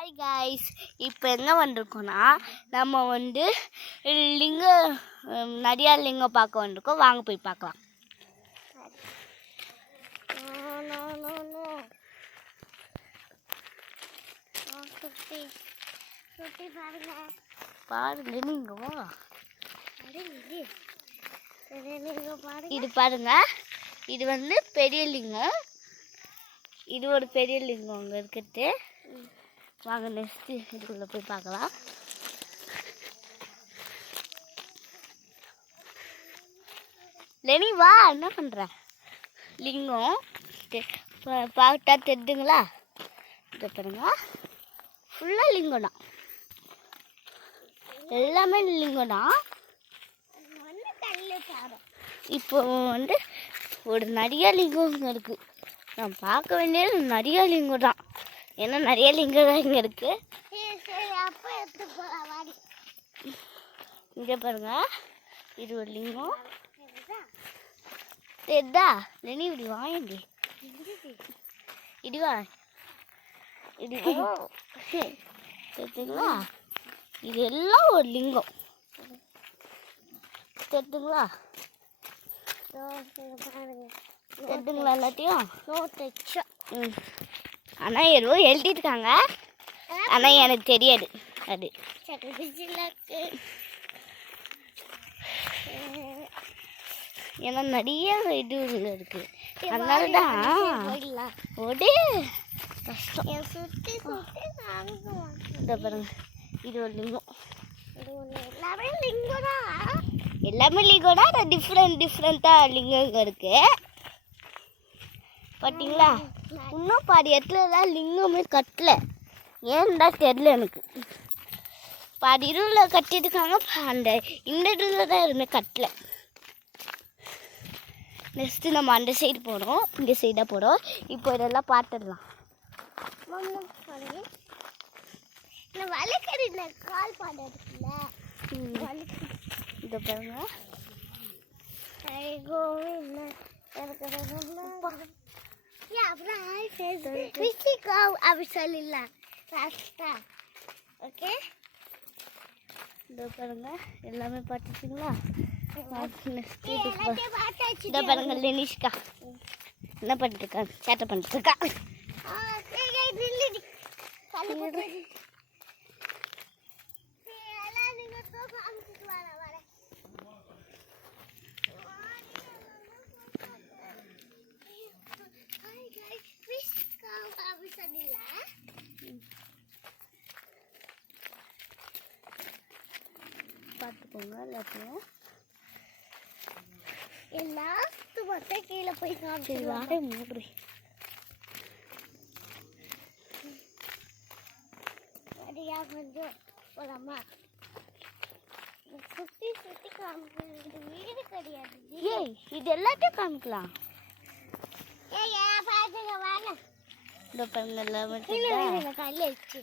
Hi guys, இப்போ என்ன வந்திருக்கோன்னா நம்ம நிறையா லிங்கம் பார்க்க வந்திருக்கோம். வாங்க போய் பார்க்கலாம். பாருங்க நீங்க இது பாருங்க, இது பெரிய லிங்கம். இது ஒரு பெரிய லிங்கம் அங்கே இருக்குது. வாங்க நெக்ஸ்ட் இதுக்குள்ள போய் பார்க்கலாம். லெனி வா, என்ன பண்ற? லிங்கம் பார்த்தா தெரியுதுங்களா? இதை பாருங்க, ஃபுல்லாக லிங்கம் தான், எல்லாமே லிங்கம் தான். இப்போ ஒரு நிறைய லிங்கம் இருக்கு. நான் பார்க்க வேண்டியது நிறைய லிங்கம் தான், ஏன்னா நிறைய லிங்கம் தான் இங்கே இருக்கு. இங்கே பாருங்க, இது ஒரு லிங்கம் தெரியுதா? லெனி இப்படி வாங்கி இதுவா இது தெரியுதுங்களா? இது எல்லாம் ஒரு லிங்கம் தெரியுதுங்களா? தெரியுதுங்களா எல்லாத்தையும்? ஆனால் ஏதோ எழுதிருக்காங்க, ஆனால் எனக்கு தெரியாது அது. ஏன்னா நிறைய இது இருக்கு, அதனால தான் ஒரே கஷ்டம். இதை பாருங்க, இது ஒரு லிங்கம். எல்லாமே லிங்கம் தான், டிஃப்ரெண்ட்டாக லிங்கம் இருக்கு. பார்த்தீங்களா? இன்னும் பாதி இடத்துலலாம் லிங்கமே கட்டலை, ஏன்டா தெரியல எனக்கு. பாதி இருவில் கட்டியிருக்காங்க, இந்த இடத்துல தான் எதுவுமே கட்டலை. நெக்ஸ்ட்டு நம்ம அந்த சைடு போகிறோம், இந்த சைடாக போகிறோம். இப்போ இதெல்லாம் பார்த்துடலாம். கால் பாடுறதுல இதை பாருங்க. அப்படி சொல்லிடலாம். ஓகே, இதோ பாருங்க, எல்லாமே பார்த்துச்சிங்களா? இதோ பாருங்க, லெனிஷ்கா என்ன பண்ணிட்டு இருக்கா? சேட்டை பண்ணிட்டு இருக்கா. பார்த்துக்கோங்க, எல்லாத்தையும் எல்லாத்துக்கும் கீழே போய் காமிச்சிருவாங்க. மூடி அடியா கொஞ்சம் போலாமா? சுற்றி சுற்றி காமிக்கிறது வீடு கிடையாது. ஏய், இது எல்லாத்தையும் காமிக்கலாம். ஏய் பார்த்துக்க வாங்க. இந்த பாருங்க, எல்லாமே கல்லு வச்சு